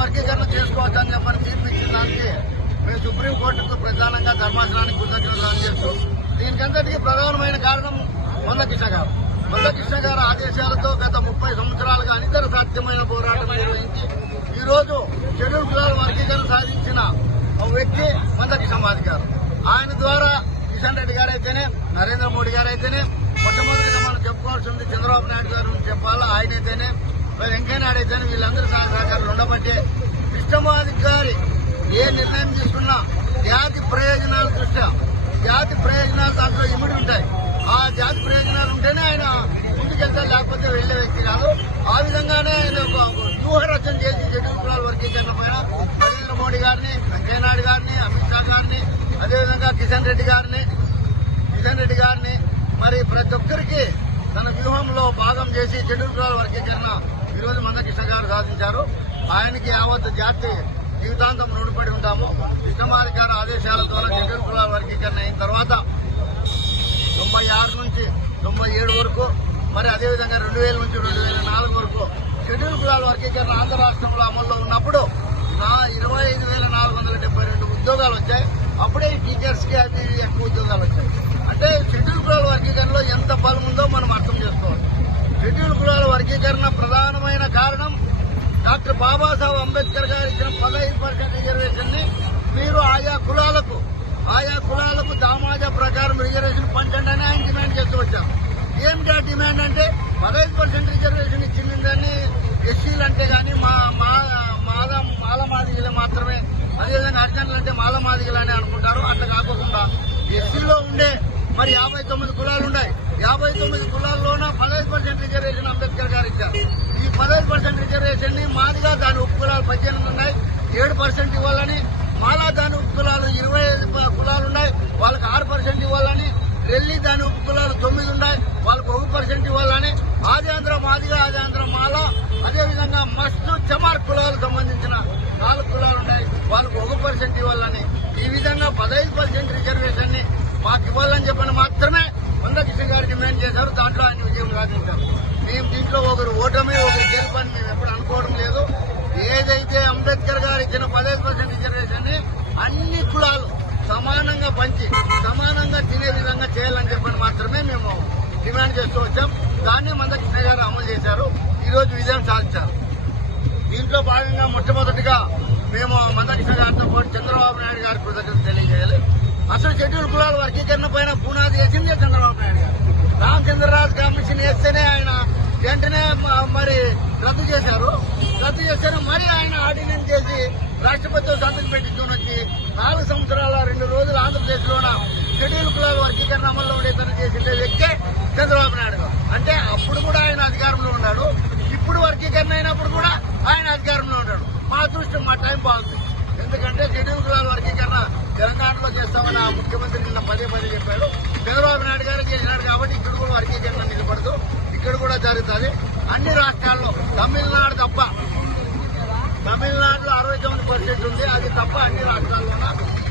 వర్గీకరణ చేసుకోవచ్చు వర్గీకరణ చేసుకోవచ్చని చెప్పని తీర్పు ఇచ్చిన దానికి మేము సుప్రీంకోర్టుకు ప్రధానంగా ధర్మాసనానికి కృతజ్ఞతలు చేస్తూ దీనికంతటికీ ప్రధానమైన కారణం మందకృష్ణ గారు. మందకృష్ణ గారు ఆదేశాలతో గత ముప్పై సంవత్సరాలుగా అనితర సాధ్యమైన పోరాటం నిర్వహించి ఈ రోజు షెడ్యూల్ కులాల వర్గీకరణ సాధించిన వ్యక్తి మందకృష్ణ మాది గారు. ఆయన ద్వారా కిషన్ రెడ్డి గారు అయితేనే నరేంద్ర మోడీ గారు అయితేనే మొట్టమొదటిగా మనం చెప్పుకోవాల్సింది చంద్రబాబు నాయుడు గారు చెప్పాలా ఆయన అయితేనే మరి వెంకయ్యనాయుడు అయితే వీళ్ళందరూ సహకారాలు ఉండబట్టే కృష్ణమాధికారి ఏ నిర్ణయం తీసుకున్నా జాతి ప్రయోజనాల దృష్ట్యా జాతి ప్రయోజనాలు దాంట్లో ఇమిడి ఉంటాయి. ఆ జాతి ప్రయోజనాలు ఉంటేనే ఆయన ముందుకెళ్తారు లేకపోతే వెళ్ళే వ్యక్తి కాదు. ఆ విధంగానే ఆయన ఒక వ్యూహరచన చేసి షెడ్యూల్ కులాల వర్గీకరణ పైన నరేంద్ర మోడీ గారిని వెంకయ్య నాయుడు గారిని అమిత్ షా గారిని అదేవిధంగా కిషన్ రెడ్డి గారిని కిషన్ రెడ్డి గారిని మరి ప్రతి ఒక్కరికి తన వ్యూహంలో భాగం చేసి షెడ్యూల్ కులాల వర్గీకరణ ఈ రోజు మందకృష్ణ గారు సాధించారు. ఆయనకి యావత్ జాతి జీవితాంతం రుణపడి ఉంటాము. కృష్ణమారి గారి ఆదేశాల ద్వారా షెడ్యూల్ కులాల వర్గీకరణ అయిన తర్వాత తొంభై ఆరు నుంచి తొంభై ఏడు వరకు మరి అదేవిధంగా రెండు వేల నుంచి రెండు వేల నాలుగు వరకు షెడ్యూల్ కులాల వర్గీకరణ ఆంధ్ర రాష్ట్రంలో అమల్లో ఉన్నప్పుడు నా ఇరవై ఐదు వేల నాలుగు వందల డెబ్బై రెండు ఉద్యోగాలు వచ్చాయి. అప్పుడే టీచర్స్కి అది అవి ఎక్కువ ఉద్యోగాలు వచ్చాయి. అంటే షెడ్యూల్ కులాల వర్గీకరణలో ఎంత బలం ఉందో మనం అర్థం చేసుకోవాలి. షెడ్యూల్ కులాల వర్గీకరణ ప్రధానమైన కారణం డాక్టర్ బాబాసాహెబ్ అంబేద్కర్ గారు ఇచ్చిన పదహైదు పర్సెంట్ రిజర్వేషన్ని మీరు ఆయా కులాలకు ఆయా కులాలకు దామాజా ప్రకారం రిజర్వేషన్ పంచండి అని ఆయన డిమాండ్ చేస్తూ వచ్చారు. ఏమిటి ఆ డిమాండ్ అంటే పదహైదు పర్సెంట్ రిజర్వేషన్ ఇచ్చిందని ఎస్సీలు అంటే కానీ మా మా మాల మాల మాదిగలే మాత్రమే. అదేవిధంగా అర్జెంట్లు అంటే మాల అని అనుకుంటారు. అట్లా కాకుండా ఎస్సీలో ఉండే మరి యాభై తొమ్మిది కులాలు ఉన్నాయి యాభై తొమ్మిది కులాల్లోన పదహైదు పర్సెంట్ రిజర్వేషన్ అంబేద్కర్ గారు ఇచ్చారు. ఈ పదహైదు పర్సెంట్ రిజర్వేషన్ని మాదిగా దాని ఉప్పు కులాలు పద్దెనిమిది ఉన్నాయి. ఏడు పర్సెంట్ ఇవ్వాలని మాలా దాని ఉప్పు కులాలు ఇరవై ఐదు కులాలు ఉన్నాయి. వాళ్ళకి ఆరు పర్సెంట్ ఇవ్వాలని ఢిల్లీ దాని ఉప్పు కులాలు తొమ్మిది ఉన్నాయి. వాళ్ళకి ఒక పర్సెంట్ ఇవ్వాలని ఆదిఆంధ్ర మాదిగా ఆదిఆంధ్ర మాల అదేవిధంగా మస్తు చమార్ కులాలకు సంబంధించిన నాలుగు కులాలు ఉన్నాయి. వాళ్ళకి ఒక పర్సెంట్ ఇవ్వాలని. ఈ విధంగా పదహైదు పర్సెంట్ రిజర్వేషన్ని మాకు ఇవ్వాలని చెప్పని మాత్రమే మందకృష్ణ గారు డిమాండ్ చేశారు దాంట్లో ఆయన విజయం సాధించారు. మేము దీంట్లో ఒకరు ఓటమి ఒకరు గెలుపని మేము ఎప్పుడు అనుకోవడం లేదు. ఏదైతే అంబేద్కర్ గారు ఇచ్చిన పదహైదు పర్సెంట్ రిజర్వేషన్ అన్ని కులాలు సమానంగా పంచి సమానంగా తినే విధంగా చేయాలని చెప్పని మాత్రమే మేము డిమాండ్ చేస్తూ వచ్చాం. దాన్ని మందకృష్ణ గారు అమలు చేశారు. ఈ రోజు విజయం సాధించారు. దీంట్లో భాగంగా మొట్టమొదటిగా మేము మందకృష్ణ గారితో పాటు చంద్రబాబు నాయుడు గారికి కృతజ్ఞతలు తెలియజేయాలి అసలు షెడ్యూల్ కులాల వర్గీకరణ పైన పునాది వేసిందే చంద్రబాబు నాయుడు గారు. రామచంద్రరాజు కమిషన్ వేస్తేనే ఆయన వెంటనే మరి రద్దు చేశారు. రద్దు చేస్తేనే మరి ఆయన ఆర్డినెన్స్ చేసి రాష్ట్రపతితో సంతకం పెట్టించుకొని వచ్చి నాలుగు సంవత్సరాల రెండు రోజులు ఆంధ్రప్రదేశ్లోన షెడ్యూల్ కులాల వర్గీకరణ అమల్లో ఉండేతను చేసిండే వ్యక్తే చంద్రబాబు నాయుడు గారు. అంటే అప్పుడు కూడా ఆయన అధికారంలో ఉన్నాడు. ఇప్పుడు వర్గీకరణ అయినప్పుడు కూడా ఆయన అధికారంలో ఉన్నాడు. మా అదృష్టం మా టైం బాగుంది ఎందుకంటే షెడ్యూల్ కులాల వర్గీకరణ తెలంగాణలో చేస్తామని ఆ ముఖ్యమంత్రి నిన్న పదే పదే చెప్పారు. చంద్రబాబు నాయుడు గారు చేసినాడు కాబట్టి ఇక్కడ కూడా వర్గీకరణ నిలబడదు. ఇక్కడ కూడా జరుగుతుంది. అన్ని రాష్ట్రాల్లో తమిళనాడు తప్ప తమిళనాడులో అరవై తొమ్మిది పర్సెంట్ ఉంది. అది తప్ప అన్ని రాష్ట్రాల్లోన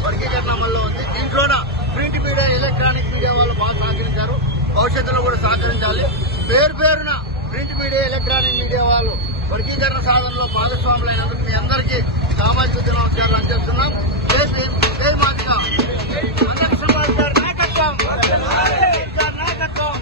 వర్గీకరణ అమల్లో ఉంది. దీంట్లోన ప్రింట్ మీడియా ఎలక్ట్రానిక్ మీడియా వాళ్ళు బాగా సహకరించారు. భవిష్యత్తులో కూడా సహకరించాలి. పేరు పేరున ప్రింట్ మీడియా ఎలక్ట్రానిక్ మీడియా వాళ్ళు వర్గీకరణ సాధనలో భాగస్వాములైనందుకు మీ అందరికీ సామాజిక దినోత్సవాలు అందిస్తున్నాం జై భీమ్, జై మాదిగా. అందరికీ సమాచారం నాయకత్వం అంబేద్కర్ నాయకత్వం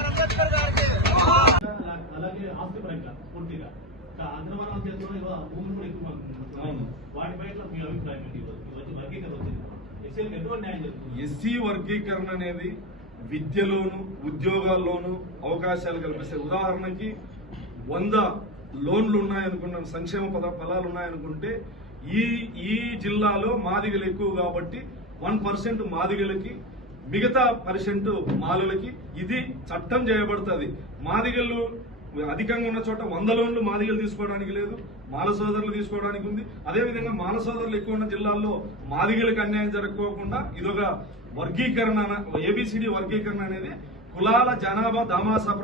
అంబేద్కర్ గారికి అలా- అలాగే ఆస్తి పరంగా పూర్తిగా. ఇంకా అగ్రవర్ణాలు చేస్తున్న ఇవాళ భూములు కూడా ఎక్కువ మనకు వాటిపై ఇట్లా మీ అభిప్రాయం ఏంటి ఇవాళ? ఈ వచ్చి వర్గీకరణ వచ్చింది. ఎస్సీలకు ఎటువంటి న్యాయం జరుగుతుంది? ఎస్సీ వర్గీకరణ అనేది విద్యలోను ఉద్యోగాల్లోనూ అవకాశాలు కల్పిస్తాయి. ఉదాహరణకి వంద లోన్లు ఉన్నాయనుకున్నాం సంక్షేమ పద ఫలాలు ఉన్నాయనుకుంటే ఈ ఈ జిల్లాలో మాదిగలు ఎక్కువ కాబట్టి వన్ పర్సెంట్ మాదిగలకి మిగతా పర్సెంట్ మాలులకి ఇది చట్టం చేయబడుతుంది. మాదిగలు అధికంగా ఉన్న చోట వంద లోన్లు మాదిగలు తీసుకోవడానికి లేదు మాల సోదరులు తీసుకోవడానికి ఉంది. అదేవిధంగా మాల సోదరులు ఎక్కువ ఉన్న జిల్లాల్లో మాదిగలకు అన్యాయం జరగకోకుండా ఇదొక వర్గీకరణ ఏబిసిడి వర్గీకరణ అనేది కులాల జనాభా దామాసా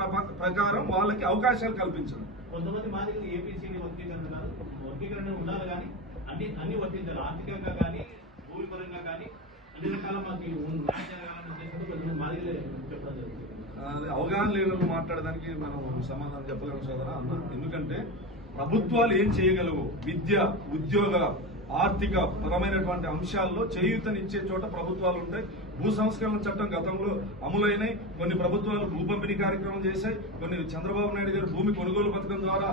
ప్రకారం వాళ్ళకి అవకాశాలు కల్పించడం. కొంతమంది మాదిరి ఏపీసీని వర్గీకరణ కాదు. వర్గీకరణ ఉండాలి కానీ అన్ని అన్ని వర్తించాలి ఆర్థికంగా కానీ భూమి పరంగా కానీ అన్ని రకాల మాకు న్యాయం జరగాలనే ఉద్దేశంతో కొంతమంది మాదిరిలే చెప్పడం జరుగుతుంది. అవగాహన లేని వాళ్ళు మాట్లాడడానికి మనం సమాధానం చెప్పలేము సోదరా అన్న. ఎందుకంటే ప్రభుత్వాలు ఏం చేయగలవు విద్య ఉద్యోగ ఆర్థిక పరమైనటువంటి అంశాల్లో చేయూతనిచ్చే చోట ప్రభుత్వాలు ఉంటాయి భూ సంస్కరణ చట్టం గతంలో అమలైనాయి. కొన్ని ప్రభుత్వాలు భూ పంపిణీ కార్యక్రమం చేశాయి. కొన్ని చంద్రబాబు నాయుడు గారు భూమి కొనుగోలు పథకం ద్వారా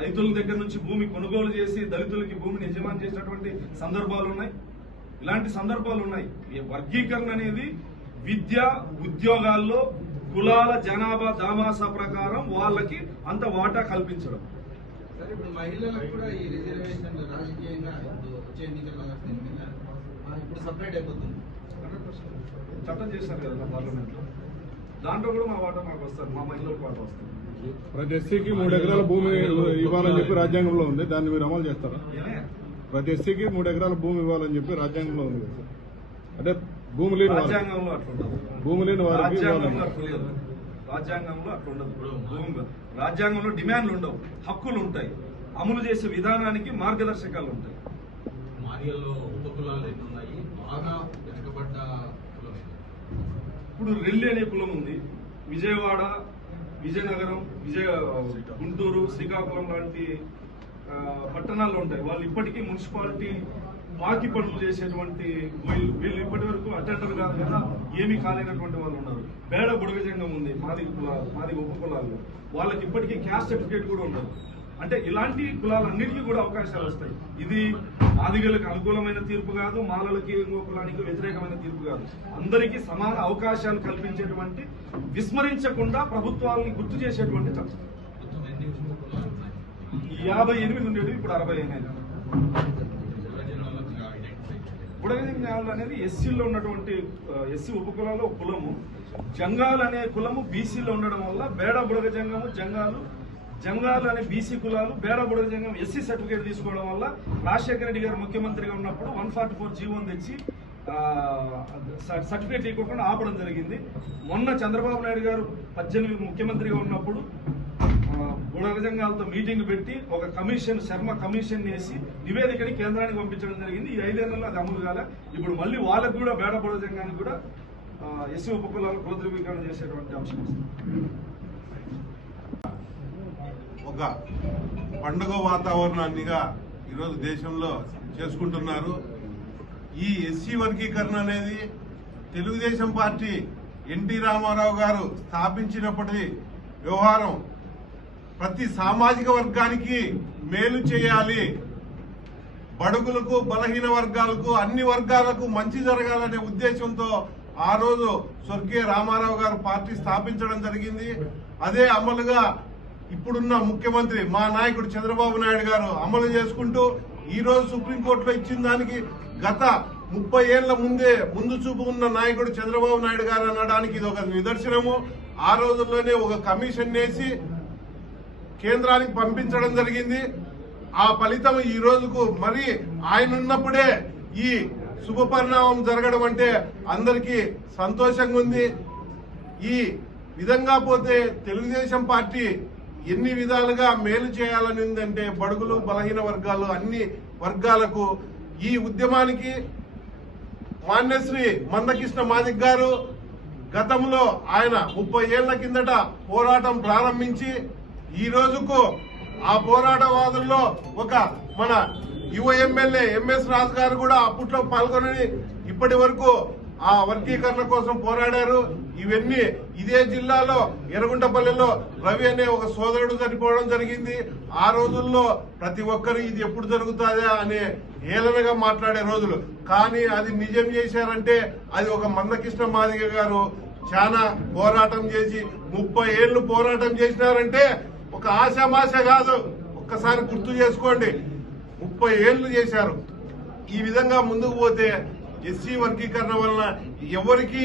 రైతుల దగ్గర నుంచి భూమి కొనుగోలు చేసి దళితులకి భూమిని యజమాని చేసినటువంటి సందర్భాలు ఉన్నాయి ఇలాంటి సందర్భాలు ఉన్నాయి ఈ వర్గీకరణ అనేది విద్య ఉద్యోగాల్లో కులాల జనాభా దామాస ప్రకారం వాళ్ళకి అంత వాటా కల్పించడం. సరే ఇప్పుడు మహిళలకు కూడా ఈ రిజర్వేషన్ రాజకీయంగా వచ్చే ఎన్నికల్లో దీని మీద ఆ, ఇప్పుడు సపరేట్ అయిపోతుంది. చట్టం చేశారు కదా పార్లమెంట్లో దాంట్లో కూడా మా వాటా మాకు వస్తారు మా మహిళలకు వాటా వస్తుంది. ప్రతి ఎస్సీకి మూడు ఎకరాల భూమి ఇవ్వాలని చెప్పి రాజ్యాంగంలో ఉంది దాన్ని మీరు అమలు చేస్తారా? ప్రతి ఎస్సీకి మూడు ఎకరాల భూమి ఇవ్వాలని చెప్పి రాజ్యాంగంలో ఉంది. కదా సార్ అంటే భూమి లేని వారికి రాజ్యాంగంలో అట్లుండదు. భూమి లేని వారికి రాజ్యాంగంలో ఇవ్వాలని రాజ్యాంగంలో అట్లుండదు భూమి రాజ్యాంగంలో డిమాండ్లు ఉండవు. హక్కులు ఉంటాయి. అమలు చేసే విధానానికి మార్గదర్శకాలు ఉంటాయి. ఇప్పుడు రెల్లి అనే కులం ఉంది. విజయవాడ విజయనగరం విజయ గుంటూరు శ్రీకాకుళం లాంటి పట్టణాల్లో ఉంటాయి. వాళ్ళు ఇప్పటికీ మున్సిపాలిటీ బాకీ పనులు చేసేటువంటి వీళ్ళు వీళ్ళు ఇప్పటి వరకు అటెండర్ కాదు కదా ఏమీ కాలేనటువంటి వాళ్ళు ఉన్నారు. బేడ బుడగజంగం ఉంది మాది మాది ఉప కులాల్లో. వాళ్ళకి ఇప్పటికీ క్యాస్ట్ సర్టిఫికేట్ కూడా ఉండదు. అంటే ఇలాంటి కులాలన్నిటికీ కూడా అవకాశాలు వస్తాయి. ఇది ఆదిగలకు అనుకూలమైన తీర్పు కాదు మాలలకి ఇంకో కులానికి వ్యతిరేకమైన తీర్పు కాదు. అందరికీ సమాన అవకాశాలు కల్పించేటువంటి విస్మరించకుండా ప్రభుత్వాలను గుర్తు చేసేటువంటి చట్టం. యాభై ఎనిమిది ఉండేది ఇప్పుడు అరవై అయినాయి. ఐడెంటిఫై చేయాలి అనేది ఎస్సీలో ఉన్నటువంటి ఎస్సీ ఉపకులాల్లో ఒక కులము. జంగాలు అనే కులము బీసీలో ఉండడం వల్ల బేడ బుడగజంగము జంగాలు జంగాలు అనే బీసీ కులాలు బేడ బుడగజంగం ఎస్సీ సర్టిఫికేట్ తీసుకోవడం వల్ల రాజశేఖర రెడ్డి గారు ముఖ్యమంత్రిగా ఉన్నప్పుడు వన్ ఫార్టీ ఫోర్ జీవోని తెచ్చి సర్టిఫికేట్ ఇవ్వకుండా ఆపడం జరిగింది. మొన్న చంద్రబాబు నాయుడు గారు పద్దెనిమిది ముఖ్యమంత్రిగా ఉన్నప్పుడు గుణరజంగాలతో మీటింగ్ పెట్టి ఒక కమిషన్ శర్మ కమిషన్ వేసి నివేదికని కేంద్రానికి పంపించడం జరిగింది. ఈ ఐదేళ్ళలో అది అమలు కాలే. ఇప్పుడు మళ్ళీ వాళ్ళకు కూడా బేడ బుడగజంగానికి కూడా ఎస్సీ ఉపకులాలు కుల ధృవీకరణ చేసేటువంటి అంశం ఒక పండుగ వాతావరణాన్నిగా ఈరోజు దేశంలో చేసుకుంటున్నారు. ఈ ఎస్సీ వర్గీకరణ అనేది తెలుగుదేశం పార్టీ ఎన్టీ రామారావు గారు స్థాపించినప్పటి వ్యవహారం. ప్రతి సామాజిక వర్గానికి మేలు చేయాలి. బడుగులకు బలహీన వర్గాలకు అన్ని వర్గాలకు మంచి జరగాలనే ఉద్దేశంతో ఆ రోజు స్వర్గీయ రామారావు గారు పార్టీ స్థాపించడం జరిగింది. అదే అమలుగా ఇప్పుడున్న ముఖ్యమంత్రి మా నాయకుడు చంద్రబాబు నాయుడు గారు అమలు చేసుకుంటూ ఈ రోజు సుప్రీంకోర్టులో ఇచ్చిన దానికి గత ముప్పై ఏళ్ళ ముందే ముందు చూపు ఉన్న నాయకుడు చంద్రబాబు నాయుడు గారు అనడానికి ఇది ఒక నిదర్శనము. ఆ రోజుల్లోనే ఒక కమిషన్ వేసి కేంద్రానికి పంపించడం జరిగింది. ఆ ఫలితం ఈ రోజుకు మరి ఆయన ఉన్నప్పుడే ఈ శుభ పరిణామం జరగడం అంటే అందరికీ సంతోషంగా ఉంది. ఈ విధంగా పోతే తెలుగుదేశం పార్టీ ఎన్ని విధాలుగా మేలు చేయాలని ఉందంటే బడుగులు బలహీన వర్గాలు అన్ని వర్గాలకు ఈ ఉద్యమానికి మాన్యశ్రీ మందకృష్ణ మాదిక్ గారు గతంలో ఆయన ముప్పై ఏళ్ళ కిందట పోరాటం ప్రారంభించి ఈ రోజుకు ఆ పోరాటవాదుల్లో ఒక మన యువ ఎమ్మెల్యే ఎంఎస్ రాజు గారు కూడా అప్పట్లో పాల్గొని ఇప్పటి వరకు ఆ వర్గీకరణ కోసం పోరాడారు. ఇవన్నీ ఇదే జిల్లాలో ఎరగుంటపల్లెలో రవి అనే ఒక సోదరుడు చనిపోవడం జరిగింది. ఆ రోజుల్లో ప్రతి ఒక్కరు ఇది ఎప్పుడు జరుగుతుందా అనే ఏలనగా మాట్లాడే రోజులు. కానీ అది నిజం చేశారంటే అది ఒక మందకృష్ణ మాదిగ గారు చాలా పోరాటం చేసి ముప్పై ఏళ్ళు పోరాటం చేసినారంటే ఒక ఆశామాష కాదు. ఒక్కసారి గుర్తు చేసుకోండి. ముప్పై ఏళ్ళు చేశారు. ఈ విధంగా ముందుకు పోతే ఎస్సీ వర్గీకరణ వలన ఎవరికి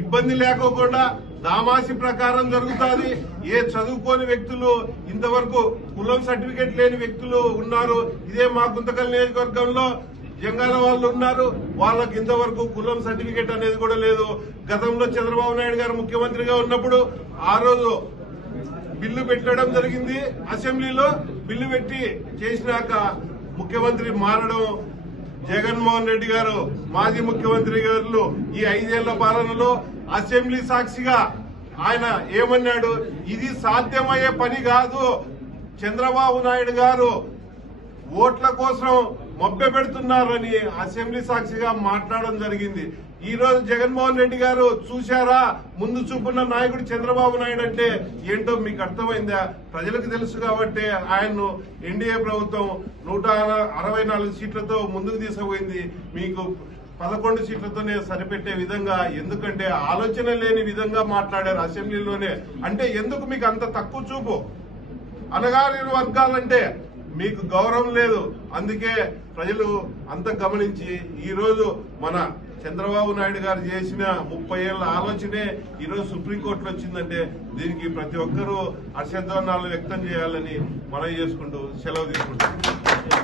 ఇబ్బంది లేకోకుండా దామాసి ప్రకారం జరుగుతుంది. ఏ చదువుకోని వ్యక్తులు ఇంతవరకు కులం సర్టిఫికేట్ లేని వ్యక్తులు ఉన్నారు. ఇదే మా గుంతకల్ నియోజకవర్గంలో జంగాల వాళ్ళు ఉన్నారు. వాళ్ళకి ఇంతవరకు కులం సర్టిఫికేట్ అనేది కూడా లేదు. గతంలో చంద్రబాబు నాయుడు గారు ముఖ్యమంత్రిగా ఉన్నప్పుడు ఆ రోజు బిల్లు పెట్టడం జరిగింది. అసెంబ్లీలో బిల్లు పెట్టి చేసినాక ముఖ్యమంత్రి మారడం జగన్మోహన్ రెడ్డి గారు మాజీ ముఖ్యమంత్రి గారు ఈ ఐదేళ్ళ పాలనలో అసెంబ్లీ సాక్షిగా ఆయన ఏమన్నాడు? ఇది సాధ్యమయ్యే పని కాదు. చంద్రబాబు నాయుడు గారు ఓట్ల కోసం మొబ్బె పెడుతున్నారని అసెంబ్లీ సాక్షిగా మాట్లాడడం జరిగింది. ఈ రోజు జగన్మోహన్ రెడ్డి గారు చూశారా? ముందు చూపున్న నాయకుడు చంద్రబాబు నాయుడు అంటే ఏంటో మీకు అర్థమైందా? ప్రజలకు తెలుసు కాబట్టి ఆయన్ను ఎన్డీఏ ప్రభుత్వం నూట అరవై నాలుగు సీట్లతో ముందుకు తీసుకుపోయింది. మీకు పదకొండు సీట్లతోనే సరిపెట్టే విధంగా ఎందుకంటే ఆలోచన లేని విధంగా మాట్లాడారు అసెంబ్లీలోనే. అంటే ఎందుకు మీకు అంత తక్కువ చూపు? అనగారిన వర్గాలంటే మీకు గౌరవం లేదు. అందుకే ప్రజలు అంత గమనించి ఈ రోజు మన చంద్రబాబు నాయుడు గారు చేసిన ముప్పై ఏళ్ళ ఆలోచనే ఈ రోజు సుప్రీంకోర్టులో వచ్చిందంటే దీనికి ప్రతి ఒక్కరూ హర్షధ్వానాలు వ్యక్తం చేయాలని మనం చేసుకుంటూ సెలవు తీసుకుంటాం